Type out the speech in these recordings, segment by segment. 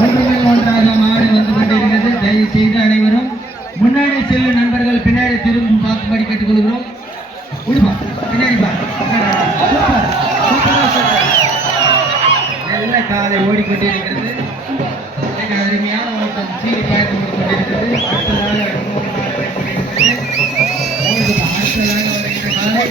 ஒன்றுமே ஒன்றாக மாடு வந்து கொண்டிருக்கிறது. தயவு செய்து அனைவரும் முன்னாடி செல்லும் நண்பர்கள் பின்னாடி திரும்பி பார்க்கும்படி கேட்டுக்கொள்கிறோம். விடுப்பா பின்னாடி நல்ல காலை ஓடிக்கொண்டிருக்கிறது. அருமையான ஓட்டம் சீரி கொண்டிருக்கிறது அடுத்ததாக அடுத்ததாக வருகிற காலை.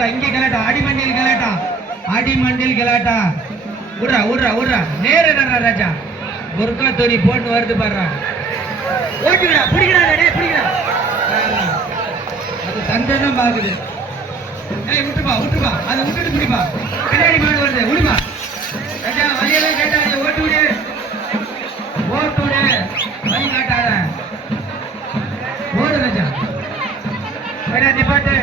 கலாட்டா இங்கே கலாட்டா அடிமண்டில் கலாட்டா அடிமண்டில் கலாட்டா ஊரா ஊரா ஊரா நேர நடரா ராஜா. முருக்கா தோனி போட்டு வருது பாடுறா ஓட்டுடா பிடிக்கிறா டேய் பிடிக்கிறா அது சந்தை தான் பாக்குது. ஏய் விட்டுப்பா விட்டுப்பா. அதை விட்டுட்டு பிடிப்பா. பின்னாடி மாடு வருது விடுப்பா. ராஜா வழியெல்லாம் கேட்டாங்க ஓட்டு விடு. ஓட்டு விடு. வழி காட்டாத. ஓடு ராஜா. நிப்பாட்டு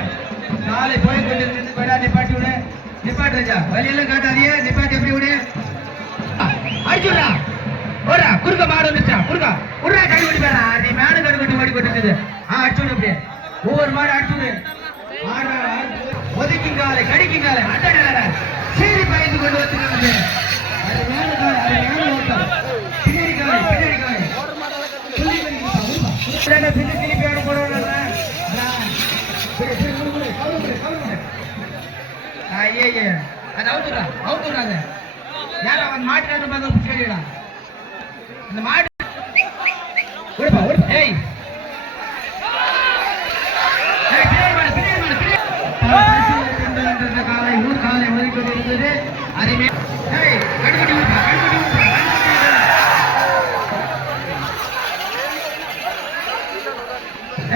நாளை போய் கொண்டிருந்து போய்டா நிப்பாட்டி விடு நிப்பாட்டு ராஜா வழியெல்லாம் காட்டாதீங்க நிப்பாட்டி எப்படி விடு அடிச்சுடா ஓடா குறுக்க மாடு வந்துச்சா குறுக்க உடா கடி ஓடி போறா நீ மேடு கடி கொண்டு ஓடி கொண்டிருந்தது ஆ அடிச்சுடு அப்படியே ஒவ்வொரு மாடு அடிச்சுடு ஆடா ஒதுக்கும் காலை கடிக்கும் காலை அடடடட சீறி பயந்து கொண்டு வந்துருக்கிறது அது மேல காலை அது மேல ஓட்டம் பின்னாடி காலை பின்னாடி காலை சொல்லி திருப்பி அனுப்பணும் ஐயே அது அவுத்துடா அவுத்துடாத யார் அவன் மாட்டுக்காரன் பார்த்து பிடிச்சிடா இந்த மாடு விடுப்பா விடுப்பா. ஏய். காலை ஊர் காலை ஒதுக்கி கொண்டிருந்தது அருமை ஏய் விடுப்பா கடுக்கட்டி விடுப்பா கடுக்கட்டி விடு.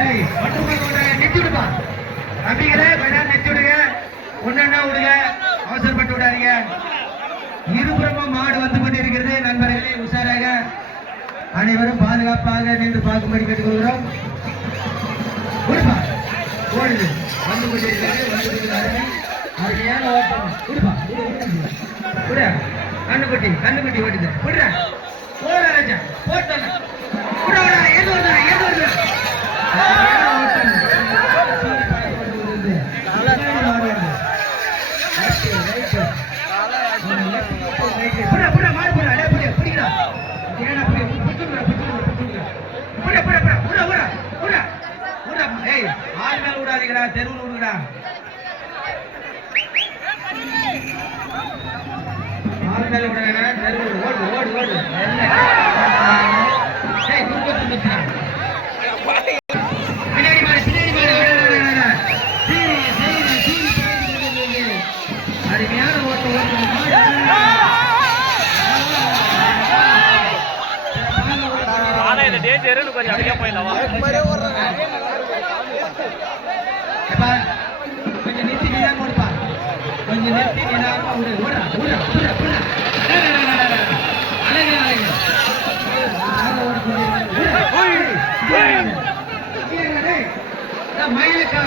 ஏய் மட்டும் கொண்டாங்க நெத்தி விடுப்பா நம்பிக்கிறே வேணா நெத்தி விடுங்க ஒன்னா விடுங்க அவசரப்பட்டு விடாதீங்க இருபுறமும் மாடு வந்து கொண்டிருக்கிறது நண்பர்களே உஷாராக அனைவரும் பாதுகாப்பாக நின்று கேட்டுக்கொள்கிறோம். கொடுப்பா ஓடுது. வந்து கொண்டிருக்கிறது வந்து கொண்டிருக்கிறது அருமையான ஓட்டம் கொடுப்பா விடு, கண்ணுக்குட்டி. கண்ணுக்குட்டி ஓடுது. விடுறேன்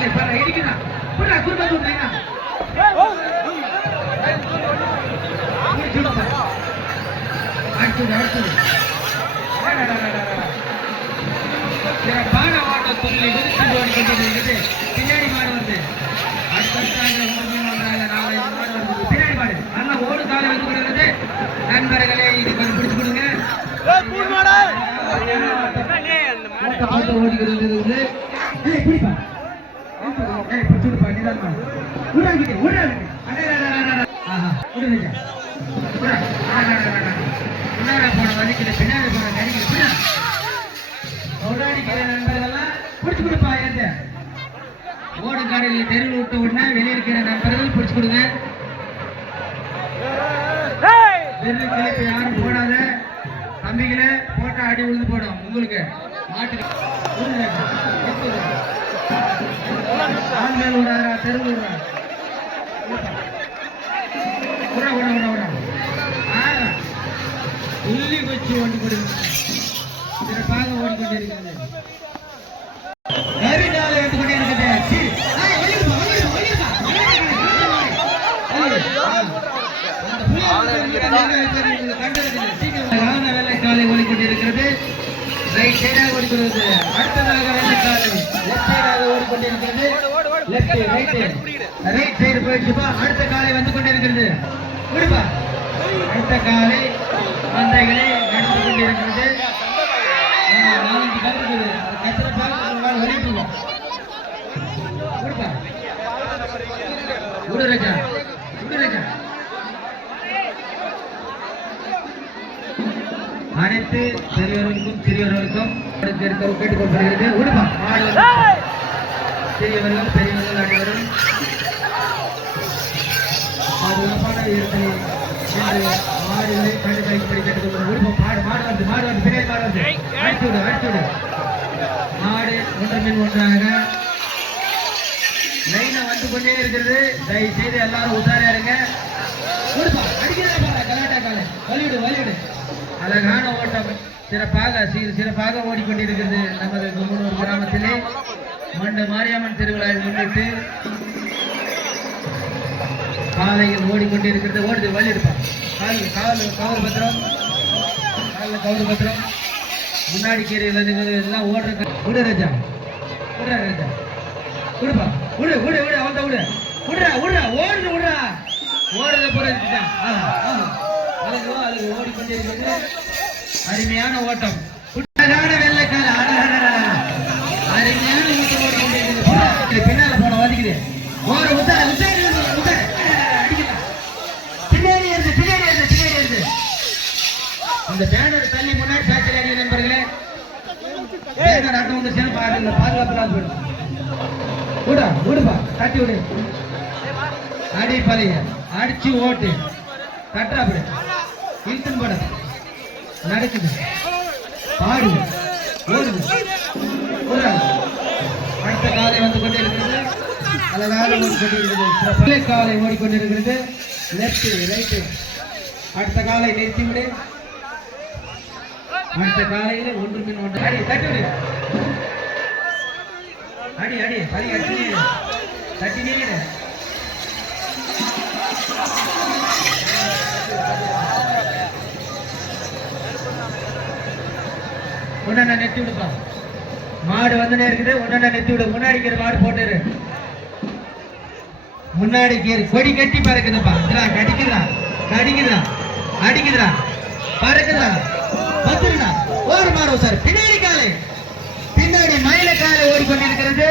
பரவாயில்ல பரவாயில்ல இடிக்கிறான் புடா குடும்பம் கொடுத்தீங்கன்னா அடுத்தது அடுத்தது சிறப்பான ஆட்டம் சொல்லி விரித்து ஓடிக்கொண்டிருக்கிறது பின்னாடி மாடு வந்து நண்பர்களே இது பிடிச்சு கொடுங்க உடுங்க உடா முன்னாடி போன வலிக்குது பின்னாடி போன கடிக்குது பின்னா ஓடாடிக்கிற நண்பர்கள்லாம் பிடிச்சு கொடுப்பா எந்த ஓடும் காடையில் தெருவில் விட்டு உடனே வெளியே இருக்கிற நண்பர்கள் பிடிச்சு கொடுங்க தெருவில் கிளப்பி யாரும் போடாத தம்பிகளே போட்டா அடி விழுந்து போடும் உங்களுக்கு மாட்டுக்கு ஆண்கள் விடாதா தெருவு விடுறா காலை ஓடிக்கொண்டிருக்கிறது ரைட் சைடாக ஓடிக்கொண்டிருக்கிறது. அடுத்ததாக வெள்ளைக்காலை லெஃப்ட் சைடாக ஓடிக்கொண்டிருக்கிறது. லெஃப்ட் ரைட் ரைட் சைடு போயிடுச்சுப்பா அடுத்த காலை வந்து கொண்டிருக்கிறது. விடுப்பா. அடுத்த காலை பந்தைகளே நடந்து கொண்டிருக்கிறது. நாலஞ்சு கால் இருக்குது. அது கத்திர பார்த்து ஒரு கால் வெளியிட்டு வா. விடுப்பா. விடு ராஜா. விடு ராஜா. அனைத்து பெரியவர்களுக்கும் சிறியவர்களுக்கும் கேட்டுக்கொள்கிறது கேட்டுக்கொள்ளப்படுகிறது சிறியவர்கள் பெரியவர்கள் அனைவரும் பாதுகாப்பான இடத்தில் சென்று மாடுகளை கண்டுகளிக்கும்படி கேட்டுக்கொள்வது விருப்பம் மாடு மாடு வந்து மாடு வந்து பின்னாடி மாடு வந்து. அடிச்சு விடு விடு. மாடு ஒன்றாக வந்து கொண்டே இருக்கிறது. தயவு செய்து எல்லாரும் உஷாரா இருங்க. விடுப்பா அடிக்கிறதா பாரு கலாட்டா காலை. வலிவிடு வலிவிடு. அழகான ஓட்டம். சிறப்பாக சீர் சிறப்பாக ஓடிக்கொண்டிருக்கிறது நமது கும்பனூர் கிராமத்திலே. மண்ட மாரியம்மன் திருவிழாவை முன்னிட்டு காலையில் ஓடிக்கொண்டிருக்கிறது. ஓடுது வழி இருப்பான் கால் காவல் கவர் பத்திரம். காலில் கவர் பத்திரம். முன்னாடி கீரையில் எல்லாம் ஓடுறது விடு ராஜா. விடுறா ராஜா. விடுப்பா. விடு விடு விடு அவன் விடு. விடுறா விடுறா. ஓடுது விடுறா. ஓடுறத புரிஞ்சுட்டான் அழகு அழகு ஓடிக்கொண்டிருக்கிறது அருமையான ஓட்டம். அழகான வெள்ளைக்கால அருமையான ஓட்டம் ஓடிக்கொண்டிருக்கிறது பின்னால போன வதிக்குது. ஓர உத்தார உத்தார உத்தார பின்னாடி இருந்து பின்னாடி இருந்து பின்னாடி இருந்து அந்த பேனர் தள்ளி முன்னாடி சாட்சி அடி நண்பர்களே பேனர் அட்டம் வந்து பாருங்க பாதுகாப்பு போயிடும். விடா விடுப்பா. தட்டி விடு. அடி பழைய அடிச்சு ஓட்டு. தட்டுறா இழுத்துன்னு போட நடக்குது. பாடு ஓடுது அடுத்த காலை வந்து கொண்டிருக்கிறது. அழகாக வந்து கொண்டிருக்கிறது காலை ஓடிக்கொண்டிருக்கிறது. லெஃப்ட் ரைட்டு அடுத்த காலை நிறுத்தி விடு. அடுத்த காலையில் ஒன்று பின் ஒன்று அடி தட்டி விடு. அடி அடி பதி அடி தட்டி நீடு உடனே நெத்தி விடுப்பா. மாடு வந்துனே இருக்குது உடனே நெத்தி விடு. முன்னாடி கீரை மாடு போட்டுரு. முன்னாடி கீரை கொடி கட்டி பறக்குதுப்பா. இதுடா, கடிக்குதா கடிக்குதா அடிக்குதுடா. பறக்குதா வந்துருடா ஓர மாறும் சார் பின்னாடி காலை. பின்னாடி மயில காலை ஓடிக்கொண்டிருக்கிறது.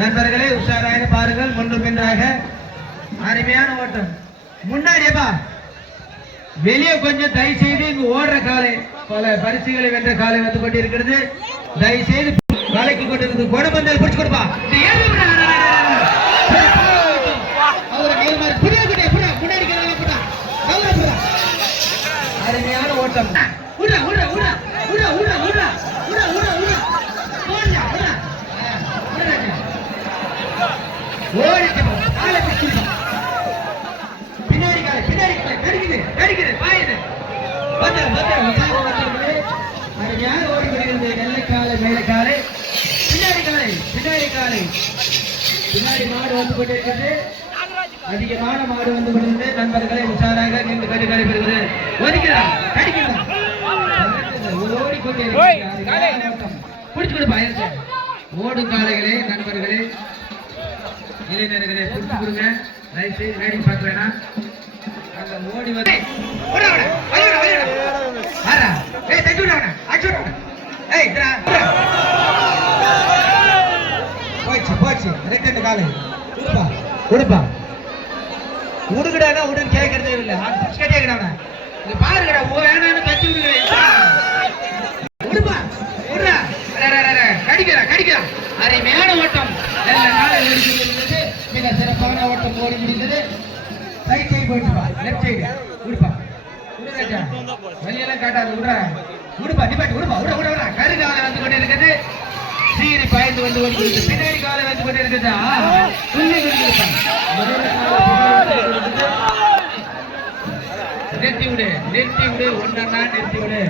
நண்பர்களே உஷாராக பாருங்கள். முன்பு பின்னாக அருமையான ஓட்டம். முன்னாடியேப்பா. வெளியே கொஞ்சம் தயவு செய்து இங்கு ஓடுற காலை. பல பரிசுகளை வென்ற காலை வந்து கொண்டிருக்கிறது. தயவு செய்து வலைக்கு கொண்டிருந்து குணபந்தல் பிடிச்சு கொடுப்பா. அருமையான ஓட்டம். வந்து கொண்டிருக்கிறது. அதிகமான மாடு வந்து கொண்டிருந்து நண்பர்களை உஷாராக நீண்டு கண்டு நடைபெறுகிறது. ஒதுக்கிறார் கடிக்கிறார் ஓடி பிடிச்சு கொடுப்பா ஓடும் காலைகளே நண்பர்களே. இளைஞர்களே பிடிச்சு கொடுங்க. ரைட்டு ரேடி பார்க்க அந்த ஓடி வந்து ஏய் தட்டி விட அடிச்சு விட போச்சு போச்சு. காலை. கொடுப்பா உடுப்பா உடுக்கடானா உடுன்னு கேட்கறதே இல்லை. கேட்டேங்கடா இங்க பாருங்கடா ஓ வேணான்னு கத்தி விடுவேன் விடுறா உடுறா. கடிக்கிறா அரை மேல ஓட்டம். நல்ல நாளை மிக சிறப்பான ஓட்டம் ஓடி முடிந்தது. ரைட் சைடு போயிட்டுப்பா லெஃப்ட் சைடு உடுப்பா. வெளியெல்லாம் காட்டாது விடுறா உடுப்பா நிப்பாட்டு உடுப்பா. உட விட உட கருகாலை வந்து கொண்டு இருக்குது சீறி பயந்து வந்து கொண்டு பின்னாடி காலை வந்து கொண்டு துள்ளி கொண்டிருப்பா நிறுத்தி விடு நிறுத்தி விடு ஒன்னா நிறுத்தி விடு.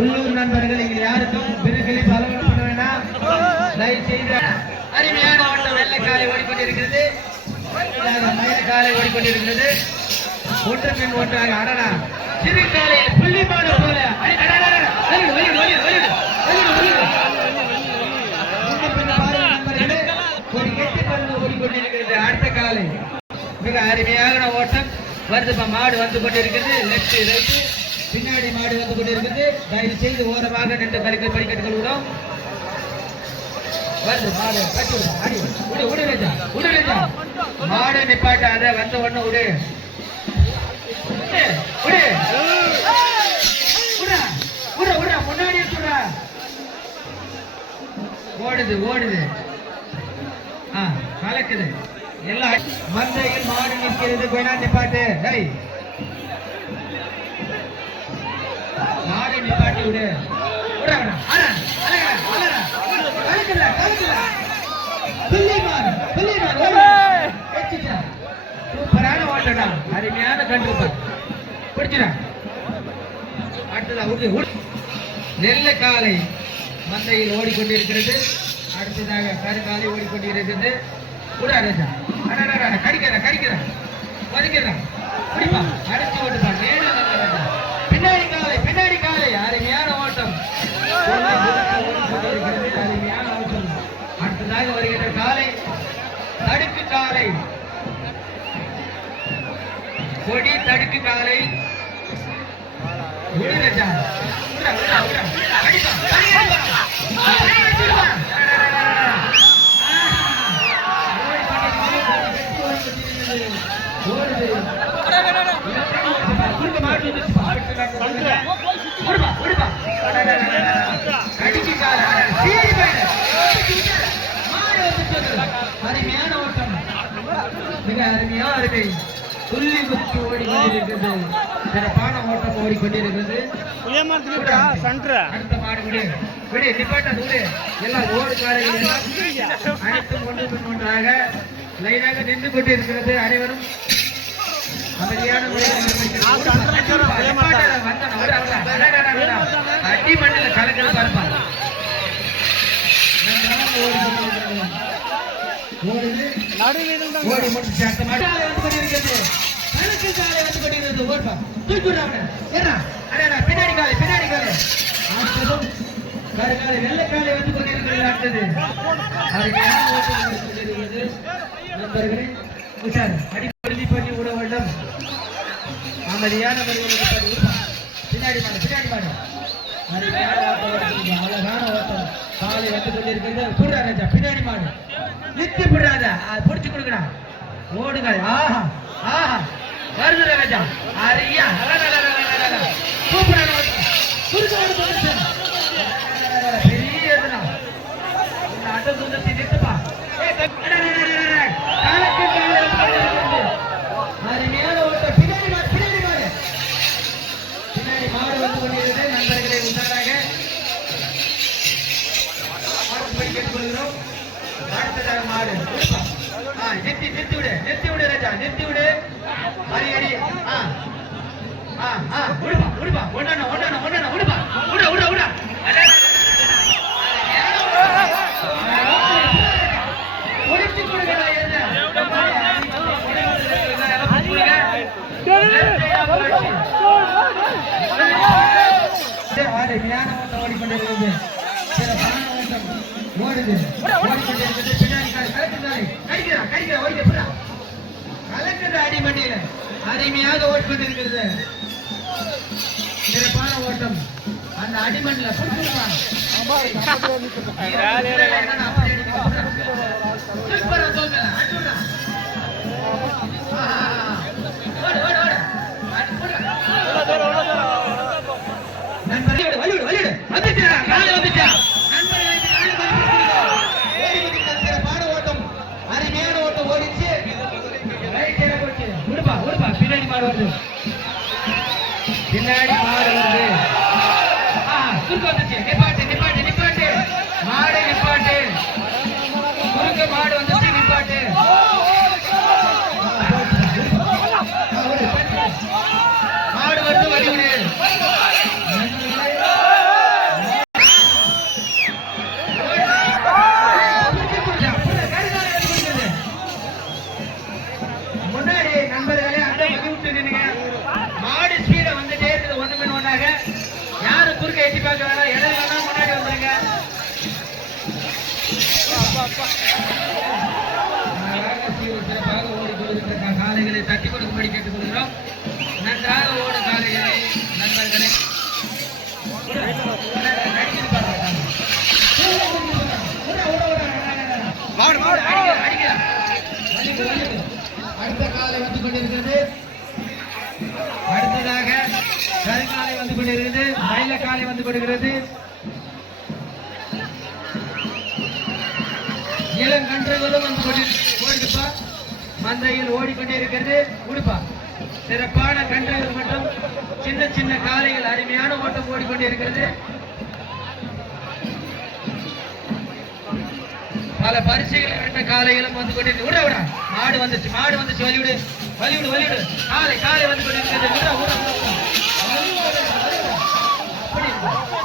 உள்ளூர் நண்பர்கள் இங்க யாருக்கும் பிறகுகளை பலவரம் பண்ண வேண்டாம். தயவு செய்து அருமையான ஓட்டம் வெள்ளை காலை ஓடிக்கொண்டிருக்கிறது. மயில் காலை ஓடிக்கொண்டிருக்கிறது. ஒன்று பின் ஒன்றாக அடனா சிறு காலையில் புள்ளிமாடு போல. அடி, அட, கொண்டிருக்கிறது. அடுத்த காலை மிக அருமையான ஓட்டம். வருதுப்பா மாடு வந்து கொண்டிருக்கிறது. லெஃப்ட் ரைட் பின்னாடி மாடு வந்து கொண்டிருக்கிறது. தயவு செய்து ஓரமாக நின்று பறிக்க படிக்கட்டு விடும் வருது மாடு. கட்டி அடி. விடு விடு விடு மாடு நிப்பாட்டாத வந்த ஒண்ணு விடு. விடு, முன்னாடி ஓடுது ஓடுது. கலக்குது. எல்லாம் மந்தையில் மாடு நிற்கிறது வேணா நிப்பாட்டு டேய். மாடு நிப்பாட்டி விடு. சூப்பரான ஓட்டடா அருமையான கண்டு பிடிச்சிடா. அடுத்ததா நெல்ல காலை மந்தையில் ஓடிக்கொண்டிருக்கிறது. அடுத்ததாக கருக்காலை ஓடிக்கொண்டிருக்கிறது. விடாதா அடடா கடிக்கிற கடிக்கிற வலிக்கிறா பிடிப்பா. அடிச்சு ஓட்டுப்பா. நேரம் பின்னாடி காலை பின்னாடி காலை. அருமையான ஓட்டம். அருமையான ஓட்டம். அடுத்ததாக வருகின்ற காலை. தடுக்கு காலை. கொடி தடுக்கு காலை. விடு ராஜா. விடுடா, விடுடா, விடுடா. அடிப்பா, அருமையான ஓட்டம் மிக அருமையா இருக்கு துள்ளி ஓடிக்கொண்டிருக்கிறது சிறப்பான ஓட்டம் ஓடிக்கொண்டிருக்கிறது அடுத்த மாடு விடு விடு விடு ஓடு அனைத்தும் ஒன்று ஒன்றாக லைனாக நின்று கொண்டிருக்கிறது அனைவரும். அமைதியான அடி மண்ணில் கலக்கிறது ஓடி முடிச்சு வந்து கொண்டிருக்கிறது. கணக்கு காலை வந்து தூக்கி அடடா பின்னாடி காலை பின்னாடி காலை வந்து கொண்டிருக்கிறது அடுத்தது வந்து கொண்டிருக்கிறது நண்பர்களே உஷார். அடிப்படை பண்ணி விட வேண்டும். பின்னாடி மாடு பின்னாடி மாடு. அழகான ஓட்டம். காலை வந்து கொண்டிருக்கிறது. ராஜா பின்னாடி மாடு. நித்தி விடாத புடிச்சு கொடுக்கடா. ஓடுகள். ஆஹா ஆஹா. வருது ராஜா. அரியா. சூப்பரான ஓட்டம். பெரிய காளி மண்டியில அருமையாக ஓடிக்கொண்டிருக்கிறது. சிறப்பான ஓட்டம். அந்த அடிமண்ணில் சூப்பரா தோல்வி அர்ஜுனா ஓடு வருது பின்னாடி மாடு வருது அடுத்த காலை வந்து கொண்டிருக்கிறது. அடுத்ததாக கருங்காலை வந்து கொண்டிருக்கிறது. மயில காலை வந்து கொண்டிருக்கிறது. இளங்கன்றுகளும் வந்து கொண்டு ஓடிப்பா மந்தையில் ஓடிக்கொண்டே இருக்கிறது. உடுப்பா. சிறப்பான கன்றுகள் மற்றும் சின்ன சின்ன காலைகள் அருமையான ஓட்டம் ஓடிக்கொண்டே இருக்கிறது. பல பரிசுகளை வென்ற காலையிலும் வந்து கொண்டிருந்து விட விட மாடு வந்துச்சு மாடு வந்துச்சு. வலிவிடு வலிவிடு வலிவிடு காலை காலை வந்து கொண்டிருக்கிறது. விட விட அப்படி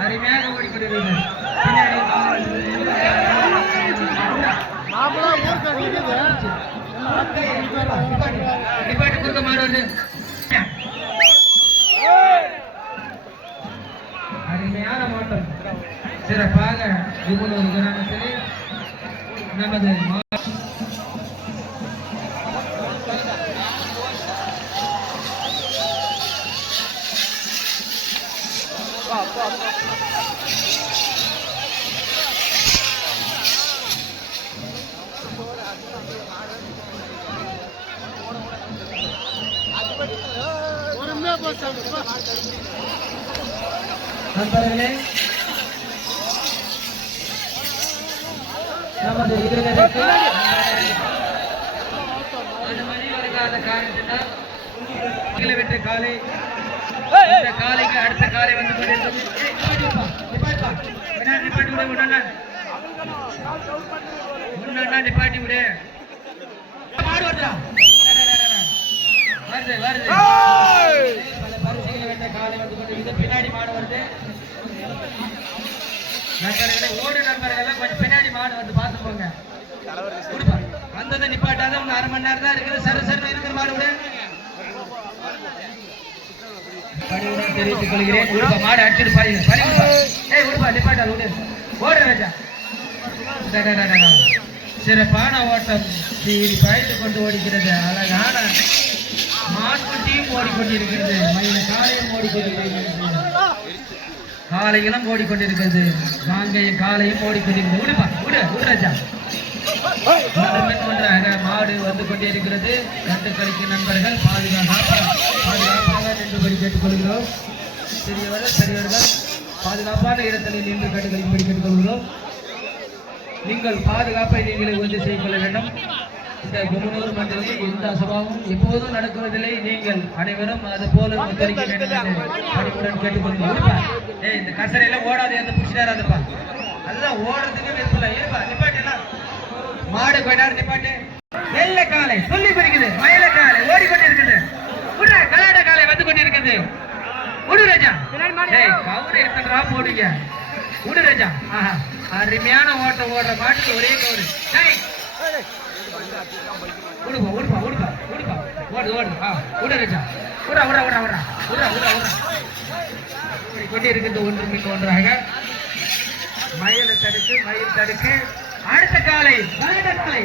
அருமையாக ஓடிக்கொண்டிருக்கிறது. கொடுக்க மாறுவது அருமையான மாற்றம். சிறப்பாக விமலூர் நமது நண்பர்களே நமது விருதருக்கு மணி வருகாத காரணத்தினால் அகில காலை காலைக்கு அடுத்த காலை வந்து வருது வருது. பல பரிசுகளை வென்ற காலை வந்து பின்னாடி மாடு வருது நண்பர்களே ஓடு நண்பர்கள் கொஞ்சம் பின்னாடி மாடு வந்து பார்த்து போங்க வந்ததை நிப்பாட்டாத ஒன்று அரை மணி நேரம் தான் இருக்குது. சர சர இருக்கிற மாடு விடு தெரிவித்துக் கொள்கிறேன். உடுப்பா மாடு அடிச்சுட்டு பாருங்க பாருங்கப்பா ஏய் உடுப்பா நிப்பாட்டா விடு. ஓடு ராஜா. சிறப்பான ஓட்டம். சீறி பாய்ந்து கொண்டு ஓடிக்கிறது. அழகான மான்குட்டியும் ஓடிக்கொண்டிருக்கிறது. மயில காலையும் ஓடிக்கொண்டிருக்கிறது. காலையிலும் ஓடிக்கொண்டிருக்கிறது. காங்கையும் காலையும் ஓடிக்கொண்டிருக்கிறது. விடுப்பா விடு விடு ராஜா. ஒன்றாக மாடு வந்து கொண்டே இருக்கிறது கண்டு நண்பர்கள் பாதுகாப்பாக பாதுகாப்பாக நின்றுபடி கேட்டுக்கொள்கிறோம். சிறியவர்கள் பெரியவர்கள் பாதுகாப்பான இடத்தில் நின்று கண்டு கழிக்கும்படி கேட்டுக்கொள்கிறோம். நீங்கள் பாதுகாப்பை நீங்களே உறுதி செய்து கொள்ள வேண்டும். இந்த குமனூர் மண்டலில் எந்த அசபாவும் எப்போதும் நடக்குவதில்லை நீங்கள் அனைவரும் அது போல ஒத்துழைக்க வேண்டும் என்று பணிவுடன் கேட்டுக்கொள்கிறோம் ஏய் இந்த கசரையெல்லாம் ஓடாது எந்த பிடிச்சிடாராதுப்பா அதுதான் ஓடுறதுக்கு விருப்பம் இருப்பா நிப்பாட்டலாம் மாடு கொஞ்ச நிப்பாட்டு. வெள்ள காலை சொல்லி குறிக்குது மயில காலை ஓடிக்கொண்டிருக்குது விடுற கலாட காலை வந்து கொண்டிருக்குது. விடு ராஜா. ஏய் கவுரு எத்தனை போடுங்க. விடு ராஜா. ஆஹா அருமையான ஓட்டம் ஓடுற மாட்டுக்கு ஒரே கவுரு. டேய் விடுப்பா விடுப்பா விடுப்பா விடுப்பா ஓடு ஓடு. ஆ விடு ரஜா. ஓடா ஓடா ஓடா ஓடா ஓடா ஓடா ஓடா இப்படி கொண்டு ஒன்று மின் ஒன்றாக. மயிலை தடுக்கு மயில் தடுக்கு. அடுத்த காலை மாட காலை.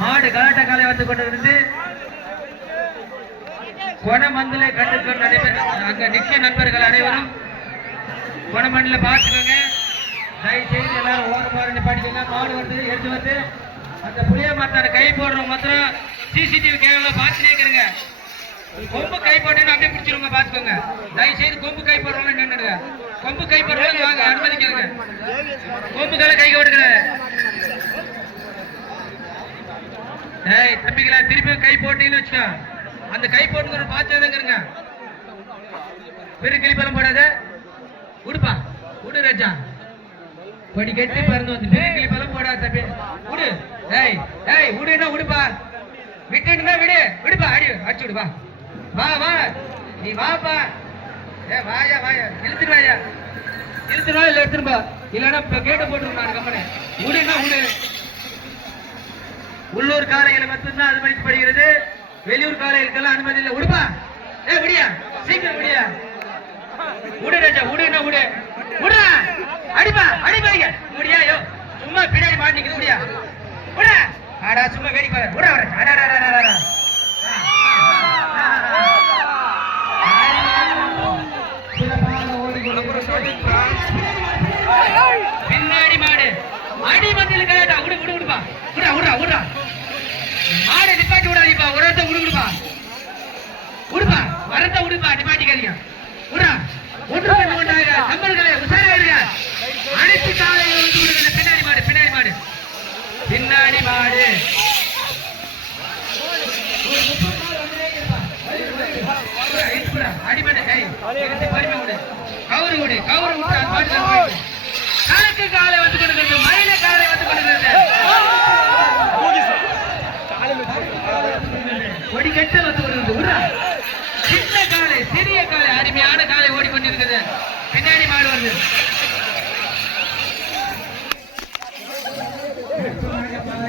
மாடு கலாட்ட காலை வந்து கொண்டிருந்து கொணமந்திலே கண்டு கொண்டு நடைபெற அங்க நிக்க நண்பர்கள் அனைவரும் குணமண்ணில் பார்த்துக்கோங்க. தயவு செய்து எல்லாரும் ஓரம் ஓரம் நிப்பாட்டிக்கோங்க மாடு வந்து எடுத்து வந்து அந்த புளிய மாத்தான கை போடுறவங்க மாத்திரம் சிசிடிவி கேமரா பார்த்துட்டே இருக்கிறங்க கொம்பு கை போட்டு அப்படியே பிடிச்சிருங்க பாத்துக்கோங்க தயவு செய்து கொம்பு கை போடுறவங்க நின்னுடுங்க. கொம்பு கை போடுறவங்க வாங்க அனுமதிக்கிறங்க கொம்புகளை கை கொடுக்குற ஏய் தம்பிகளா திருப்பி கை போட்டீங்கன்னு வச்சுக்கோ. அந்த கை போட்டுங்கிற பாத்துக்கிறங்க பெரிய கிளிப்பலம் போடாத. உடுப்பா. உடு ராஜா. படி கட்டி பறந்து வந்து பெரிய கிளிப்பலம் போடா தம்பி. விடு ஏய் ஏய் விடுனா விடுப்பா விட்டுன்னா விடு. விடுப்பா அடி அடிச்சு விடுப்பா. வா வா. வா நீ வாப்பா. ஏ வாயா வாயா. இழுத்துட்டு வாயா. இழுத்துட்டு இல்லை இல்ல பா இல்லைன்னா இப்போ கேட்ட போட்டுருந்தான் கம்பெனி. விடுன்னா விடு உள்ளூர் காலையில் மட்டும்தான் அனுமதிக்கப்படுகிறது. வெளியூர் காலைகளுக்கெல்லாம் அனுமதி இல்லை. விடுப்பா ஏ விடியா. சீக்கிரம் விடியா. விடு ராஜா என்ன விடு விடுறா அடிப்பா அடிப்பா இங்க. முடியா யோ சும்மா பின்னாடி மாட்டிக்கிது முடியா விட ஆடா சும்மா வேடிக்கை பாரு. விட வர அடா அடா அடா அடா பின்னாடி மாடு. அடி மத்தியில் கலாட்டா விடு விடு விடுப்பா விடுறா விடுறா விடுறா மாடு நிப்பாட்டி விடாதீப்பா. உரத்தை விடு விடுப்பா விடுப்பா வரத்தை விடுப்பா நிப்பாட்டிக்காதீங்க. விடுறா ஒன்று கொண்டாயா நம்மள்களை உசாராயிருக்கா அனைத்து காலையில் வந்து விடுகிற பின்னாடி மாடு பின்னாடி மாடு. பின்னாடி மாடு. அடிமனை பரிமை விடு கவுரு விடு கவுரு விட்டு அந்த பாட்டு கணக்கு காலை வந்து கொடுக்கிறது மயில காலை கொடி கட்ட வந்து காலை அருமையான காலை ஓடிக்கொண்டிருக்குது பின்னாடி மாடு வருது.